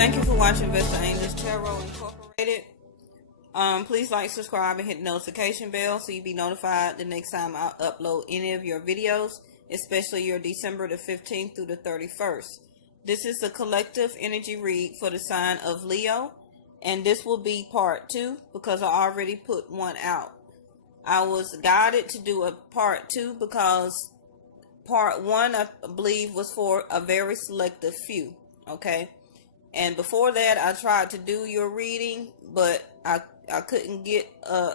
Thank you for watching Vesta Angels Tarot Incorporated. Please like, subscribe, and hit the notification bell so you'll be notified the next time I upload any of your videos, especially your December the 15th through the 31st. This is a collective energy read for the sign of Leo, and this will be part 2 because I already put one out. I was guided to do a part 2 because part 1, I believe, was for a very selective few, okay? And before that, I tried to do your reading, but I couldn't get a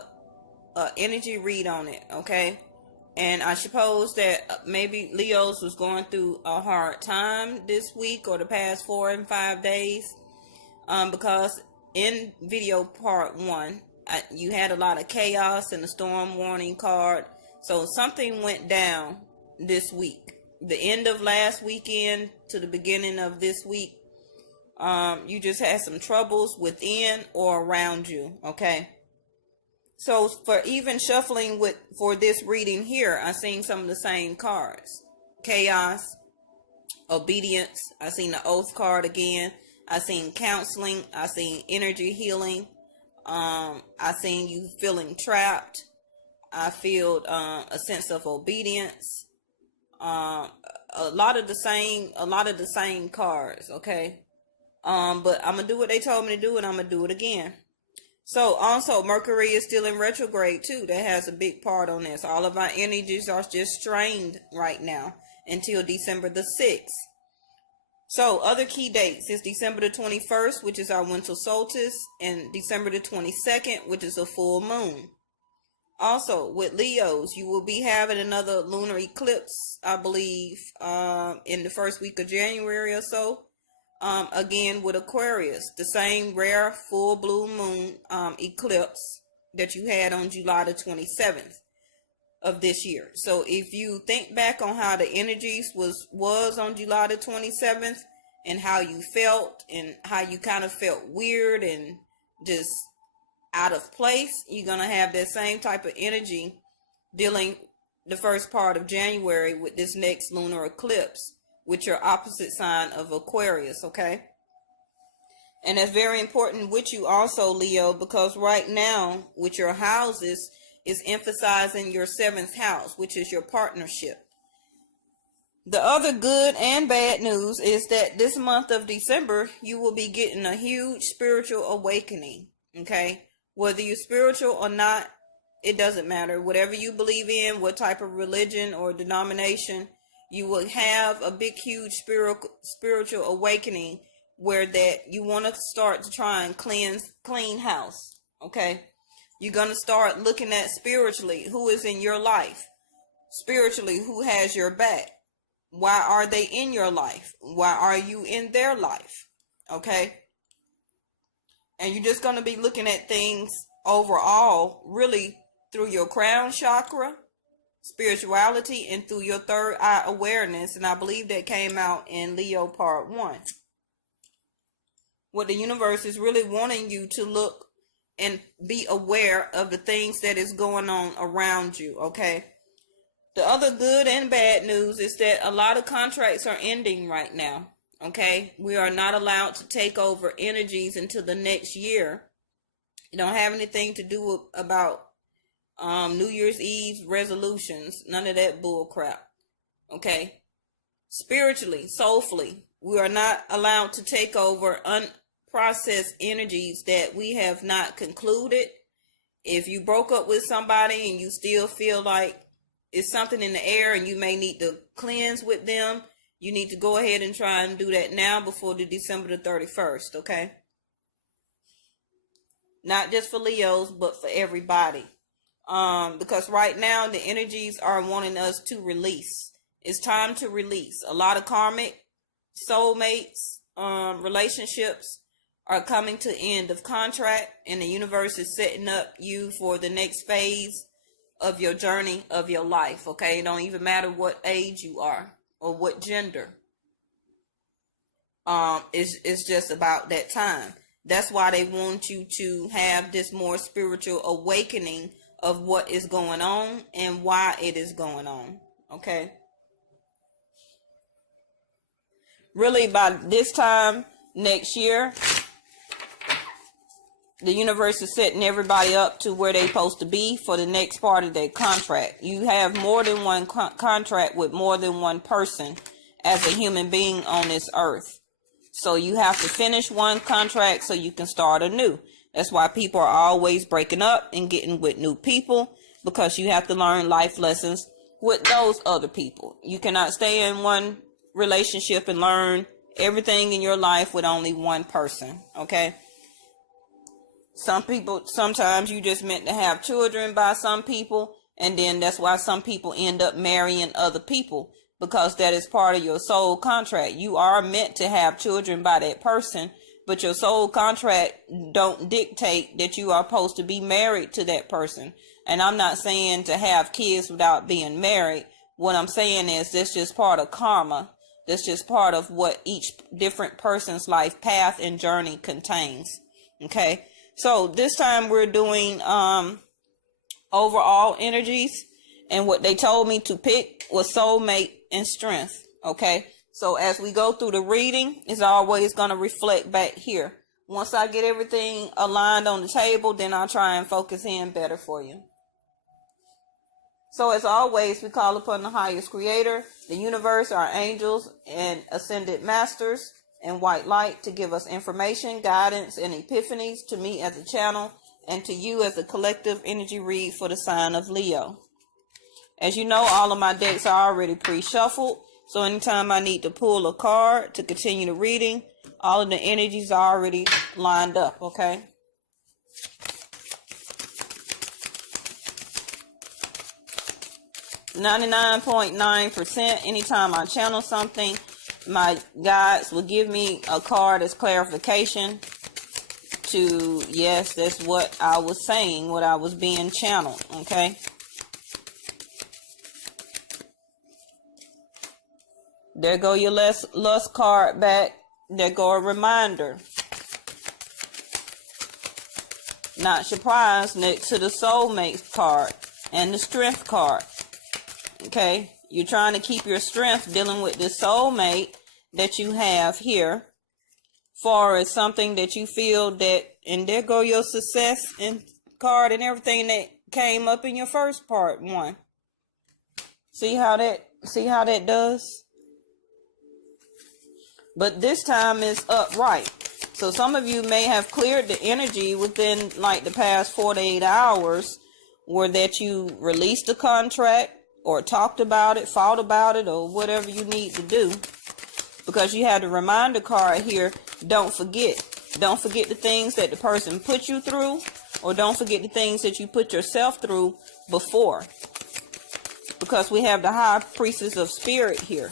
energy read on it, okay? And I suppose that maybe Leo's was going through a hard time this week or the past 4 and 5 days, because in video part 1, you had a lot of chaos and a storm warning card. So something went down this week. The end of last weekend to the beginning of this week, you just had some troubles within or around you, okay? So for even shuffling for this reading here, I seen some of the same cards. Chaos, obedience, I seen the oath card again. I seen counseling, I seen energy healing. I seen you feeling trapped. I feel a sense of obedience. A lot of the same cards, okay? But I'm gonna do what they told me to do, and I'm gonna do it again. So also Mercury is still in retrograde too. That has a big part on this. All of our energies are just strained right now until December the 6th. So other key dates is December the 21st, which is our winter solstice, and December the 22nd, which is a full moon. Also with Leos, you will be having another lunar eclipse, I believe, in the first week of January or so. Again with Aquarius, the same rare full blue moon eclipse that you had on July the 27th of this year. So if you think back on how the energies was on July the 27th and how you felt and how you kind of felt weird and just out of place, you're going to have that same type of energy dealing the first part of January with this next lunar eclipse, with your opposite sign of Aquarius, okay? And that's very important with you also, Leo, because right now with your houses is emphasizing your 7th house, which is your partnership. The other good and bad news is that this month of December, you will be getting a huge spiritual awakening, okay? Whether you're spiritual or not, it doesn't matter. Whatever you believe in, what type of religion or denomination, you will have a big, huge spiritual awakening where that you want to start to try and clean house, okay? You're going to start looking at spiritually who is in your life, spiritually who has your back. Why are they in your life? Why are you in their life, okay? And you're just going to be looking at things overall, really through your crown chakra, spirituality, and through your third eye awareness. And I believe that came out in Leo part 1. What the universe is really wanting you to look and be aware of the things that is going on around you, okay? The other good and bad news is that a lot of contracts are ending right now, okay? We are not allowed to take over energies until the next year. You don't have anything to do about New Year's Eve resolutions, none of that bull crap, okay? Spiritually, soulfully, we are not allowed to take over unprocessed energies that we have not concluded. If you broke up with somebody and you still feel like it's something in the air and you may need to cleanse with them, you need to go ahead and try and do that now before the December the 31st, okay? Not just for Leos, but for everybody. Because right now the energies are wanting us to release. It's time to release. A lot of karmic soulmates, relationships are coming to end of contract, and the universe is setting up you for the next phase of your journey of your life, okay? It don't even matter what age you are or what gender. It's just about that time. That's why they want you to have this more spiritual awakening of what is going on and why it is going on, okay? Really, by this time, next year, the universe is setting everybody up to where they're supposed to be for the next part of their contract. You have more than one contract with more than one person as a human being on this earth. So you have to finish one contract so you can start a new. That's why people are always breaking up and getting with new people, because you have to learn life lessons with those other people. You cannot stay in one relationship and learn everything in your life with only one person, okay? Some people, sometimes you just meant to have children by some people, and then that's why some people end up marrying other people, because that is part of your soul contract. You are meant to have children by that person, but your soul contract don't dictate that you are supposed to be married to that person. And I'm not saying to have kids without being married. What I'm saying is that's just part of karma. That's just part of what each different person's life path and journey contains. Okay. So this time we're doing overall energies, and what they told me to pick was soulmate and strength. Okay. So as we go through the reading, it's always going to reflect back here. Once I get everything aligned on the table, then I'll try and focus in better for you. So as always, we call upon the highest creator, the universe, our angels, and ascended masters, and white light to give us information, guidance, and epiphanies to me as a channel, and to you as a collective energy read for the sign of Leo. As you know, all of my decks are already pre-shuffled, so anytime I need to pull a card to continue the reading, all of the energies are already lined up, okay? .9% anytime I channel something, my guides will give me a card as clarification to, yes, that's what I was saying, what I was being channeled, okay? There go your lust card back. There go a reminder. Not surprised, next to the soulmate card and the strength card. Okay, you're trying to keep your strength dealing with the soulmate that you have here, far as something that you feel that, and there go your success and card and everything that came up in your first part one. See how that does? But this time is upright. So some of you may have cleared the energy within like the past 48 hours, where that you released the contract or talked about it, fought about it, or whatever you need to do. Because you have the reminder card here, don't forget. Don't forget the things that the person put you through, or don't forget the things that you put yourself through before. Because we have the high priestess of spirit here.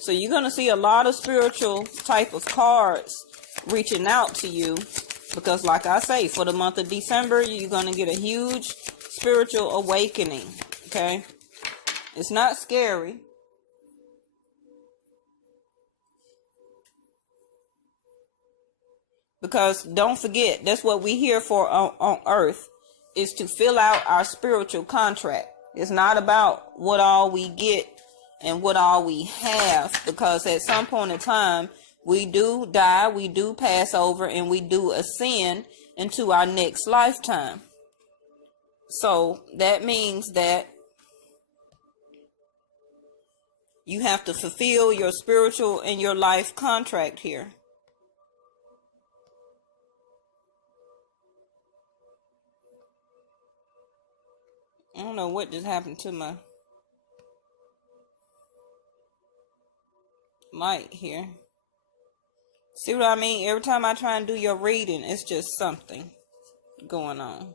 So you're going to see a lot of spiritual type of cards reaching out to you. Because like I say, for the month of December, you're going to get a huge spiritual awakening. Okay? It's not scary. Because don't forget, that's what we're here for on earth, is to fill out our spiritual contract. It's not about what all we get and what all we have, because at some point in time, we do die, we do pass over, and we do ascend into our next lifetime. So that means that you have to fulfill your spiritual and your life contract here. I don't know what just happened to my mic here. See what I mean? Every time I try and do your reading, it's just something going on.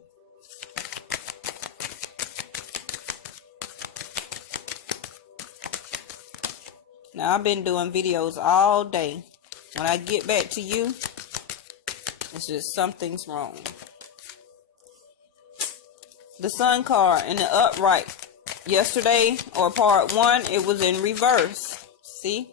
Now, I've been doing videos all day. When I get back to you, it's just something's wrong. The Sun card in the upright. Yesterday, or part one, it was in reverse. See?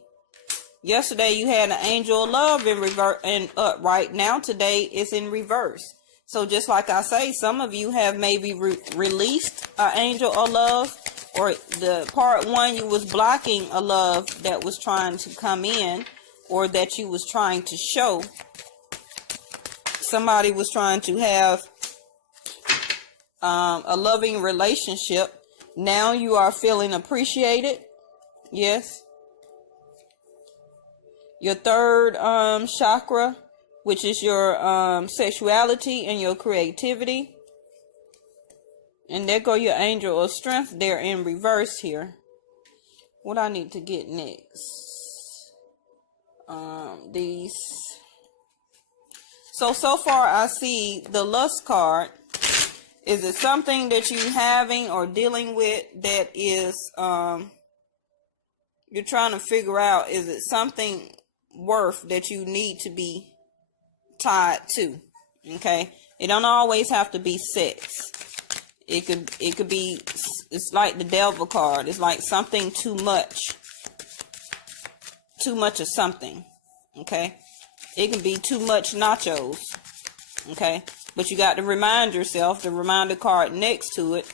Yesterday you had an angel of love in reverse and upright. Now today it's in reverse. So just like I say, some of you have maybe released an angel of love, or the part one you was blocking a love that was trying to come in, or that you was trying to show. Somebody was trying to have a loving relationship. Now you are feeling appreciated. Yes. Your third chakra, which is your sexuality and your creativity. And there go your angel of strength there in reverse here. What I need to get next? These. So far I see the lust card. Is it something that you having or dealing with that is, you're trying to figure out, is it something worth that you need to be tied to? Okay. It don't always have to be sex. It could be, it's like the devil card. It's like something too much of something. Okay. It can be too much nachos. Okay. But you got to remind yourself, the reminder card next to it,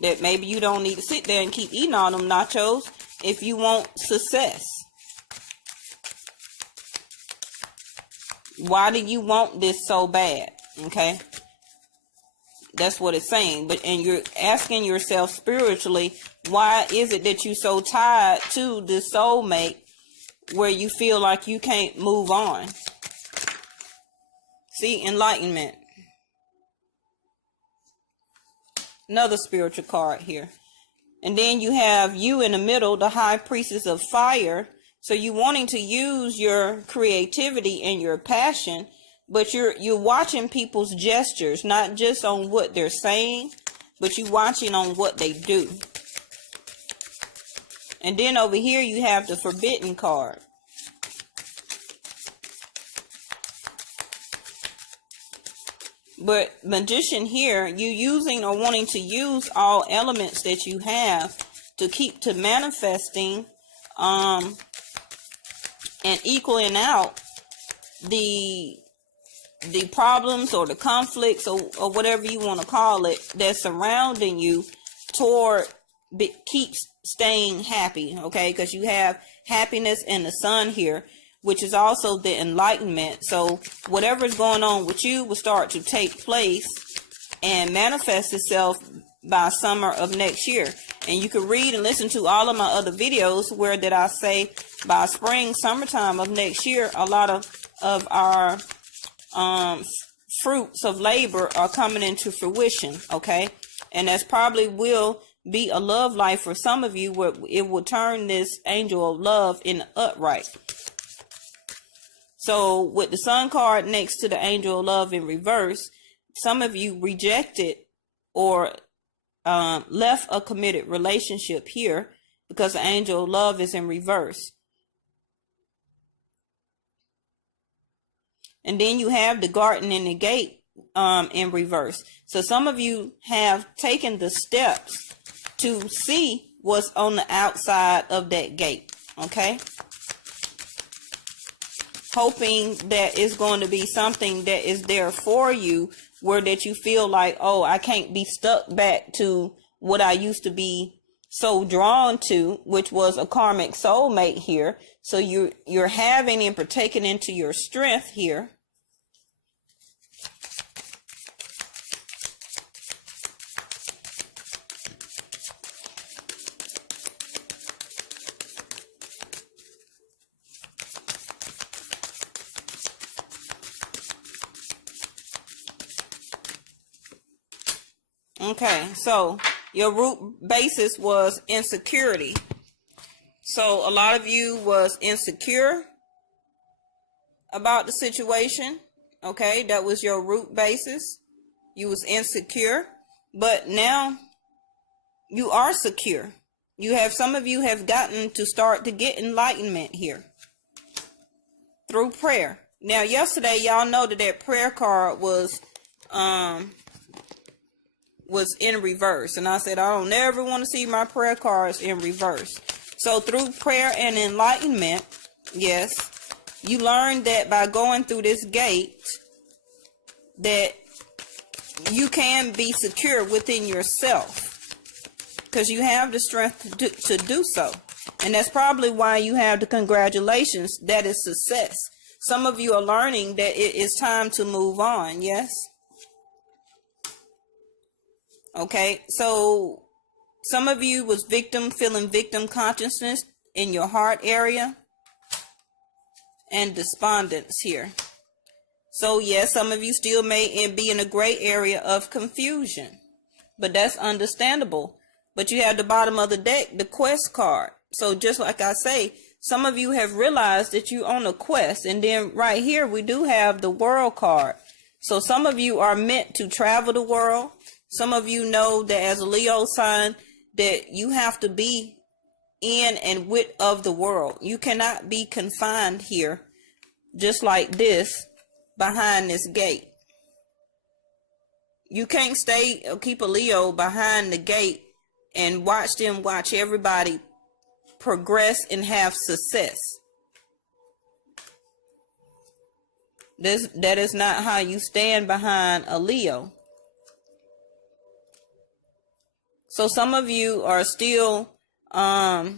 that maybe you don't need to sit there and keep eating all them nachos if you want success. Why do you want this so bad? Okay. That's what it's saying. And you're asking yourself spiritually, why is it that you're so tied to this soulmate where you feel like you can't move on? See, enlightenment. Another spiritual card here. And then you have you in the middle, the high priestess of fire. So you wanting to use your creativity and your passion, but you're watching people's gestures, not just on what they're saying, but you're watching on what they do. And then over here you have the forbidden card. But magician here, you using or wanting to use all elements that you have to keep to manifesting and equaling out the problems or the conflicts or whatever you want to call it that's surrounding you toward keeps staying happy. Okay, because you have happiness in the sun here, which is also the enlightenment. So whatever's going on with you will start to take place and manifest itself by summer of next year. And you can read and listen to all of my other videos where that I say by spring, summertime of next year, a lot of our fruits of labor are coming into fruition. Okay. And that's probably will be a love life for some of you, where it will turn this angel of love in upright. So with the sun card next to the angel of love in reverse, some of you rejected or left a committed relationship here because the angel of love is in reverse. And then you have the garden and the gate in reverse. So some of you have taken the steps to see what's on the outside of that gate. Okay. Hoping that it's going to be something that is there for you, where that you feel like, oh, I can't be stuck back to what I used to be so drawn to, which was a karmic soulmate here. So you're having and partaking into your strength here. Okay, so your root basis was insecurity. So a lot of you was insecure about the situation. Okay, that was your root basis. You was insecure, but now you are secure. Some of you have gotten to start to get enlightenment here through prayer. Now, yesterday, y'all know that prayer card was in reverse. And I said, I don't ever want to see my prayer cards in reverse. So through prayer and enlightenment, yes, you learned that by going through this gate, that you can be secure within yourself, because you have the strength to do so. And that's probably why you have the congratulations. That is success. Some of you are learning that it is time to move on. Yes. Okay. So some of you was feeling victim consciousness in your heart area and despondence here. So yes, some of you still may be in a gray area of confusion, but that's understandable. But you have the bottom of the deck, the quest card. So just like I say, some of you have realized that you're on a quest. And then right here, we do have the world card. So some of you are meant to travel the world. Some of you know that as a Leo sign, that you have to be in and with of the world. You cannot be confined here, just like this, behind this gate. You can't stay or keep a Leo behind the gate and watch everybody progress and have success. That is not how you stand behind a Leo. So some of you are still not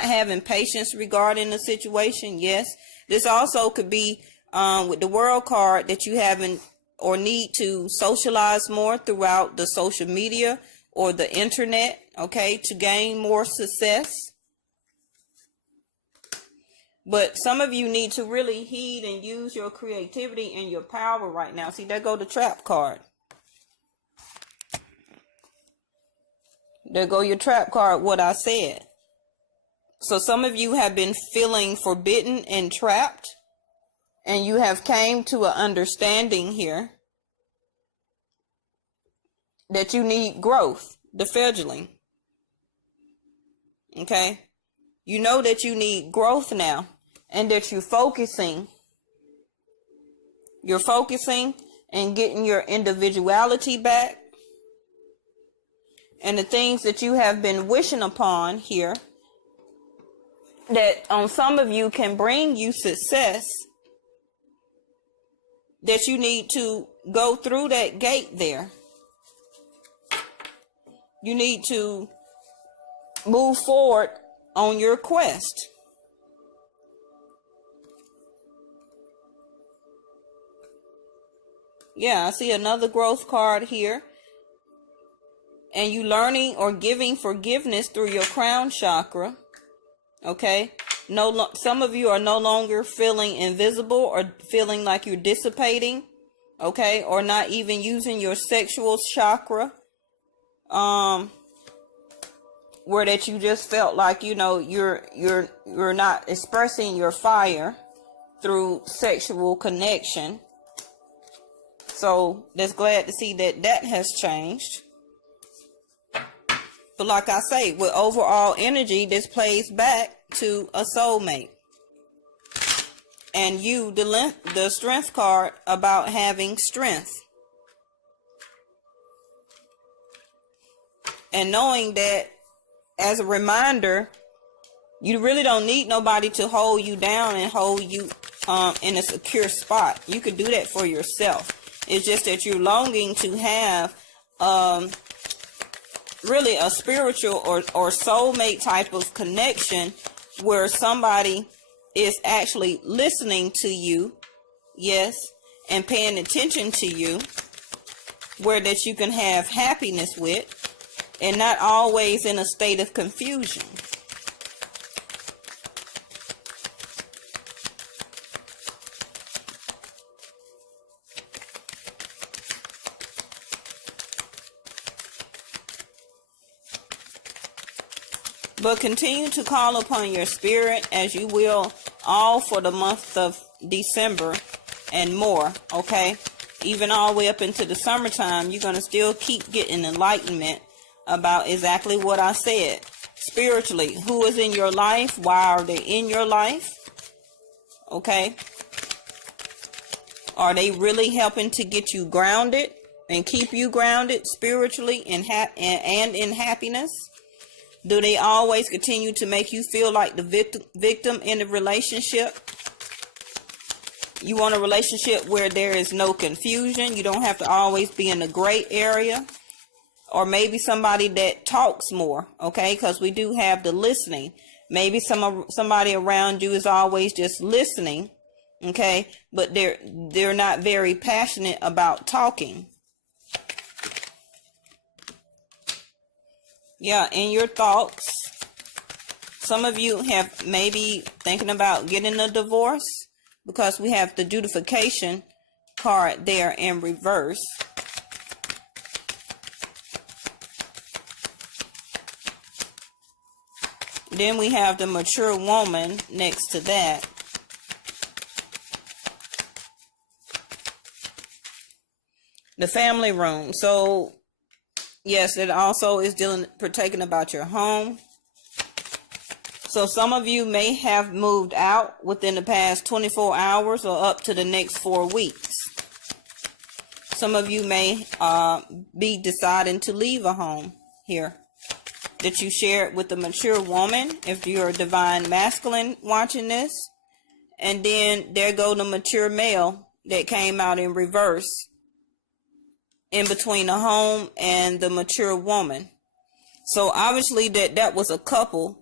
having patience regarding the situation. Yes. This also could be with the world card that you haven't or need to socialize more throughout the social media or the internet, okay, to gain more success. But some of you need to really heed and use your creativity and your power right now. See, there go the trap card. There go your trap card, what I said. So some of you have been feeling forbidden and trapped, and you have came to an understanding here that you need growth, the fledgling. Okay? You know that you need growth now, and that you're focusing and getting your individuality back. And the things that you have been wishing upon here, that on some of you can bring you success, that you need to go through that gate there. You need to move forward on your quest. Yeah, I see another growth card here. And you learning or giving forgiveness through your crown chakra. Okay? Some of you are no longer feeling invisible or feeling like you're dissipating. Okay? Or not even using your sexual chakra. Where that you just felt like, you know, you're not expressing your fire through sexual connection. So that's glad to see that has changed. But like I say, with overall energy, this plays back to a soulmate. And you, the strength card, about having strength. And knowing that, as a reminder, you really don't need nobody to hold you down and hold you in a secure spot. You could do that for yourself. It's just that you're longing to have really a spiritual or soulmate type of connection where somebody is actually listening to you, yes, and paying attention to you, where that you can have happiness with, and not always in a state of confusion. But continue to call upon your spirit, as you will all for the month of December and more, okay? Even all the way up into the summertime, you're going to still keep getting enlightenment about exactly what I said. Spiritually, who is in your life? Why are they in your life? Okay? Are they really helping to get you grounded and keep you grounded spiritually and in happiness? Do they always continue to make you feel like the victim in the relationship? You want a relationship where there is no confusion. You don't have to always be in the gray area. Or maybe somebody that talks more, okay? Because we do have the listening. Maybe somebody around you is always just listening, okay, but they're not very passionate about talking. Yeah, in your thoughts, some of you have maybe thinking about getting a divorce, because we have the Judification card there in reverse. Then we have the Mature Woman next to that. The Family Room. So, yes, it also is partaking about your home. So some of you may have moved out within the past 24 hours or up to the next 4 weeks. Some of you may be deciding to leave a home here that you shared with the Mature Woman, if you're a Divine Masculine watching this. And then there go the Mature Male that came out in reverse in between the home and the Mature Woman. So obviously that was a couple,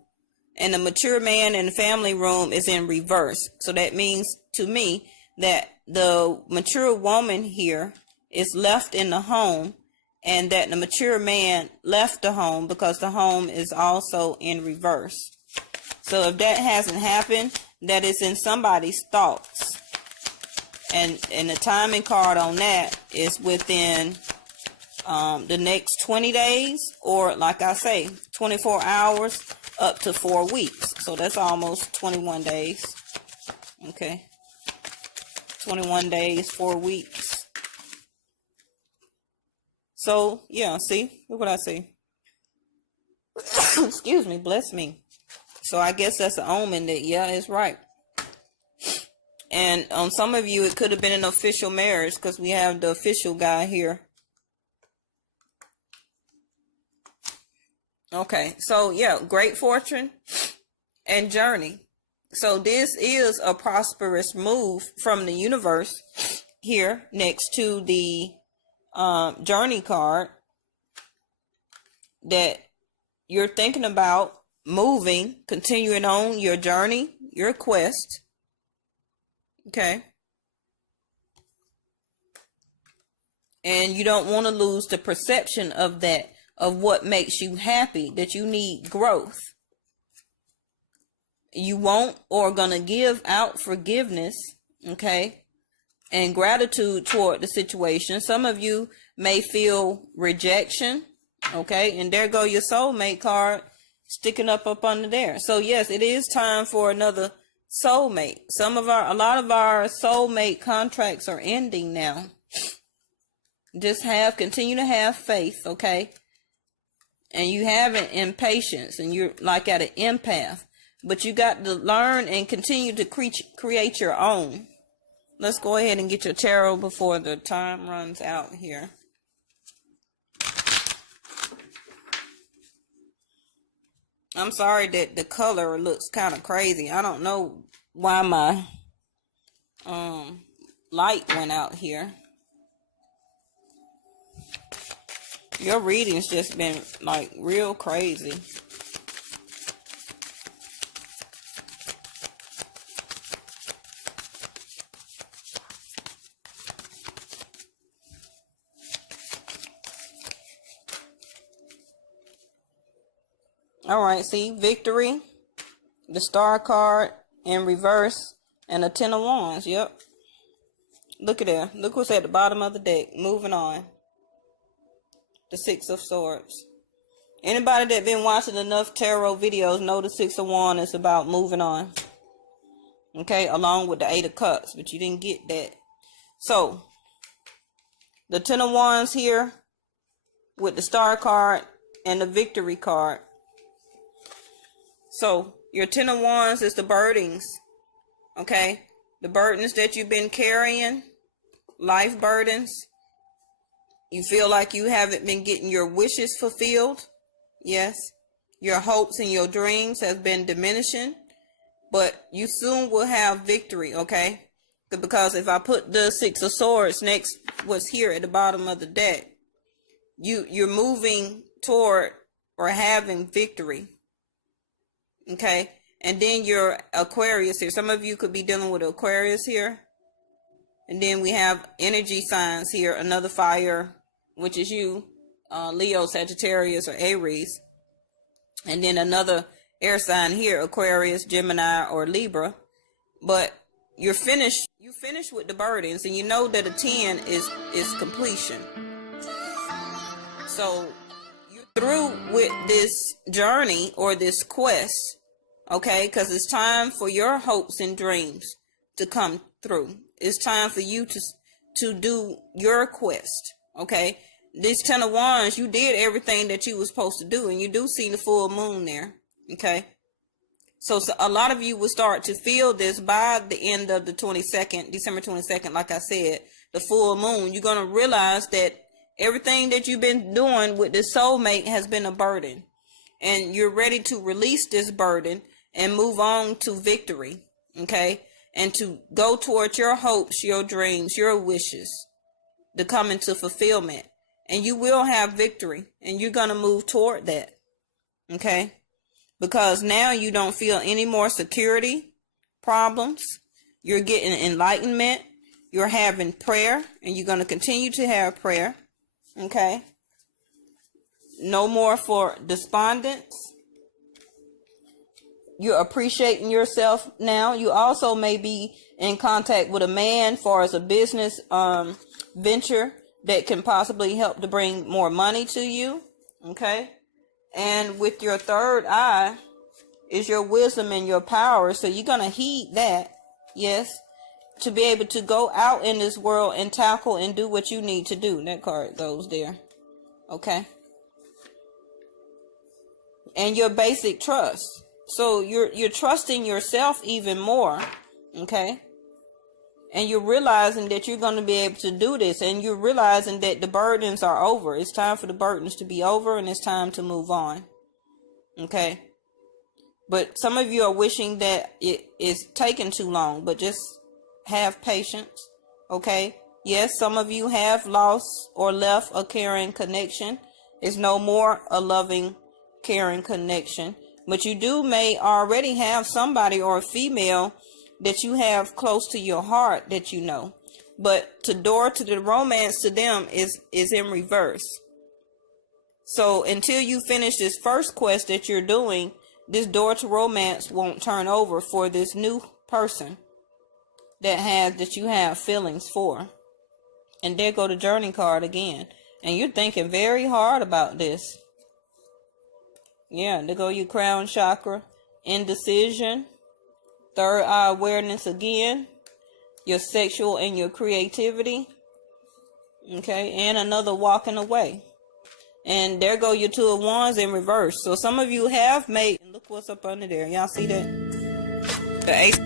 and the Mature Man in the Family Room is in reverse. So that means to me that the Mature Woman here is left in the home, and that the Mature Man left the home because the home is also in reverse. So if that hasn't happened, that is in somebody's thoughts. And the timing card on that is within the next 20 days, or like I say, 24 hours up to 4 weeks. So that's almost 21 days. Okay. 21 days, 4 weeks. So, yeah, see? Look what I see. Excuse me, bless me. So I guess that's an omen that, yeah, it's right. And on some of you, it could have been an official marriage, because we have the official guy here. Okay, so yeah, great fortune and journey. So this is a prosperous move from the universe here next to the journey card, that you're thinking about moving, continuing on your journey, your quest. Okay. And you don't want to lose the perception of that, of what makes you happy, that you need growth. You won't or gonna give out forgiveness, okay, and gratitude toward the situation. Some of you may feel rejection, okay, and there go your soulmate card sticking up under there. So yes, it is time for another soulmate. A lot of our soulmate contracts are ending now. Just continue to have faith, okay? And you have an impatience, and you're like at an empath, but you got to learn and continue to create your own. Let's go ahead and get your tarot before the time runs out here. I'm sorry that the color looks kind of crazy. I don't know why my light went out here. Your reading's just been like real crazy. Alright, see, victory, the star card in reverse, and the 10 of wands. Yep. Look at there. Look what's at the bottom of the deck. Moving on. The 6 of swords. Anybody that been watching enough tarot videos know the 6 of wands is about moving on. Okay, along with the 8 of cups, but you didn't get that. So, the 10 of wands here with the star card and the victory card. So, your 10 of wands is the burdens. Okay, the burdens that you've been carrying, life burdens. You feel like you haven't been getting your wishes fulfilled. Yes. Your hopes and your dreams have been diminishing. But you soon will have victory, okay? Because if I put the 6 of swords next what's here at the bottom of the deck, you're moving toward or having victory. Okay? And then your Aquarius here. Some of you could be dealing with Aquarius here. And then we have energy signs here. Another fire, which is you, Leo, Sagittarius, or Aries. And then another air sign here, Aquarius, Gemini, or Libra. But you're finished. You finished with the burdens, and you know that a 10 is completion. So you're through with this journey or this quest. Okay, because it's time for your hopes and dreams to come through. It's time for you to do your quest. Okay, this 10 of Wands, you did everything that you were supposed to do, and you do see the full moon there. Okay, so a lot of you will start to feel this by the end of the 22nd, December 22nd. Like I said, the full moon, you're gonna realize that everything that you've been doing with the soulmate has been a burden, and you're ready to release this burden and move on to victory, okay? And to go towards your hopes, your dreams, your wishes to come into fulfillment. And you will have victory, and you're going to move toward that, okay? Because now you don't feel any more security problems. You're getting enlightenment. You're having prayer, and you're going to continue to have prayer, okay? No more for despondence. You're appreciating yourself now. You also may be in contact with a man for as a business venture that can possibly help to bring more money to you. Okay. And with your third eye is your wisdom and your power. So you're going to heed that. Yes. To be able to go out in this world and tackle and do what you need to do. That card goes there. Okay. And your basic trust. So you're trusting yourself even more, okay? And you're realizing that you're going to be able to do this, and you're realizing that the burdens are over. It's time for the burdens to be over, and it's time to move on, okay? But some of you are wishing that it is taking too long, but just have patience, okay? Yes, some of you have lost or left a caring connection. It's no more a loving, caring connection. But you may already have somebody or a female that you have close to your heart that you know. But the door to the romance to them is in reverse. So until you finish this first quest that you're doing, this door to romance won't turn over for this new person that you have feelings for. And there go the journey card again. And you're thinking very hard about this. Yeah, there go your crown chakra, indecision, third eye awareness again, your sexual and your creativity, okay, and another walking away. And there go your 2 of Wands in reverse. So some of you have made, look what's up under there. Y'all see that? The Ace.